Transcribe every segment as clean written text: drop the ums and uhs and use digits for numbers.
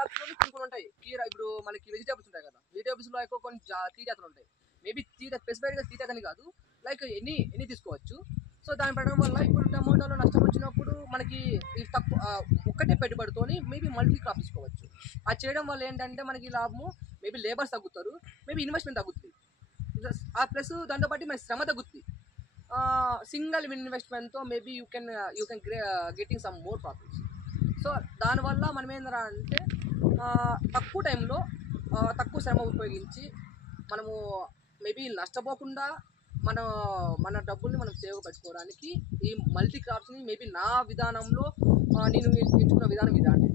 Crops లో కొన్ని ఉంటాయి. కీర ఇప్పుడు మనకి వెజిటేబుల్స్ ఉంటాయి కదా, వెజిటేబుల్స్ లో ఎక్కువ కొన్ని టీ జాతులు ఉంటాయి. మేబీ టీ స్పెసిఫైడ్ గా టీ జాతి అని కాదు, లైక్ ఎన్ని తీసుకోవచ్చు. సో దాని పడడం వల్ల ఇప్పుడు టమోటాలో నష్టం వచ్చినప్పుడు మనకి ఈ తక్కువ ఒక్కటే పెట్టుబడితోని మేబీ మల్టీ క్రాప్ తీసుకోవచ్చు. అది చేయడం వల్ల ఏంటంటే మనకి లాభము, మేబీ లేబర్స్ తగ్గుతారు, మేబీ ఇన్వెస్ట్మెంట్ తగ్గుతుంది, ప్లస్ దాంతోపాటు మన శ్రమ తగ్గుతుంది. సింగిల్ ఇన్వెస్ట్మెంట్తో maybe you can getting some more profits. So దానివల్ల మనం ఏంటంటే అంటే తక్కువ టైంలో తక్కువ శ్రమ ఉపయోగించి మనము మేబీ నష్టపోకుండా మన డబ్బుల్ని మనం సేవ్ పెట్టుకోవడానికి ఈ మల్టీ క్రాప్స్ని మేబీ నా విధానంలో నేను ఎంచుకున్న విధానం ఇదా అండి.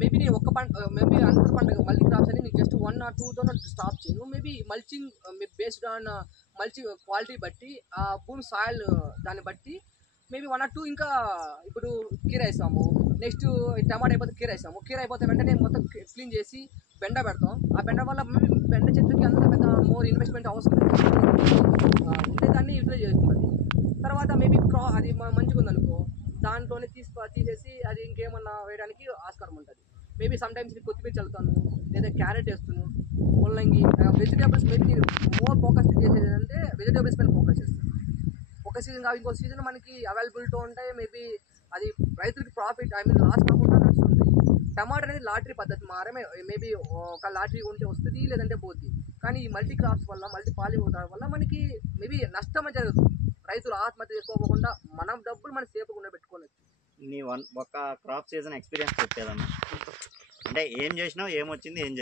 మేబీ నేను ఒక్క మేబీ అంతర్ పండుగ మల్టీ క్రాప్స్ అని నేను జస్ట్ 1 or 2తో స్టాప్ చేయను. Maybe mulching based on mulching quality బట్టి భూమి సాయిల్ దాన్ని బట్టి మేబీ 1 or 2 ఇంకా ఇప్పుడు కీర వేసాము, నెక్స్ట్ టమాటా అయిపోతే కీర వేసాము, కీర అయిపోతే వెంటనే మొత్తం క్లీన్ చేసి బెండ పెడతాం. ఆ బెండ వల్ల బెండ చెట్టుకి అంత పెద్ద మోర్ ఇన్వెస్ట్మెంట్ అవసరం లేదు, ఉండేదాన్ని యూటిలైజ్ చేస్తుంది. తర్వాత మేబీ అది మంచిగా ఉందనుకో దాంట్లోనే తీసేసి అది ఇంకేమన్నా వేయడానికి ఆస్కారం ఉంటుంది. మేబీ సమ్ టైమ్స్ నేను కొత్తిమీర చల్లుతాను, లేదా క్యారెట్ వేస్తాను, ముల్లంగి, వెజిటేబుల్స్. మేబీ నేను మోర్ ఫోకస్ చేసేది ఏంటంటే వెజిటేబుల్స్ పైన ఫోకస్ చేస్తాను. ఒక సీజన్ కాదు ఇంకో సీజన్ మనకి అవైలబిలిటీ ఉంటాయి, మేబీ అది రైతులకి ప్రాఫిట్ లాస్ కాకుండా నడుస్తుంటాయి. టమాటా అనేది లాటరీ పద్ధతి మారమే, మేబీ ఒక లాటరీ ఉంటే వస్తుంది లేదంటే పోతుంది. కానీ ఈ మల్టీ క్రాప్స్ వల్ల మల్టీ పాలింగ్ ఉండడం వల్ల మనకి మేబీ నష్టమే జరుగుతుంది. రైతులు ఆత్మహత్య చేసుకోకుండా మనం డబ్బులు మన సేపుకుండా పెట్టుకోలేదు. నీ ఒక క్రాప్ సీజన్ ఎక్స్పీరియన్స్ చెప్పేదన్నా, అంటే ఏం చేసినావు, ఏమొచ్చింది, ఏం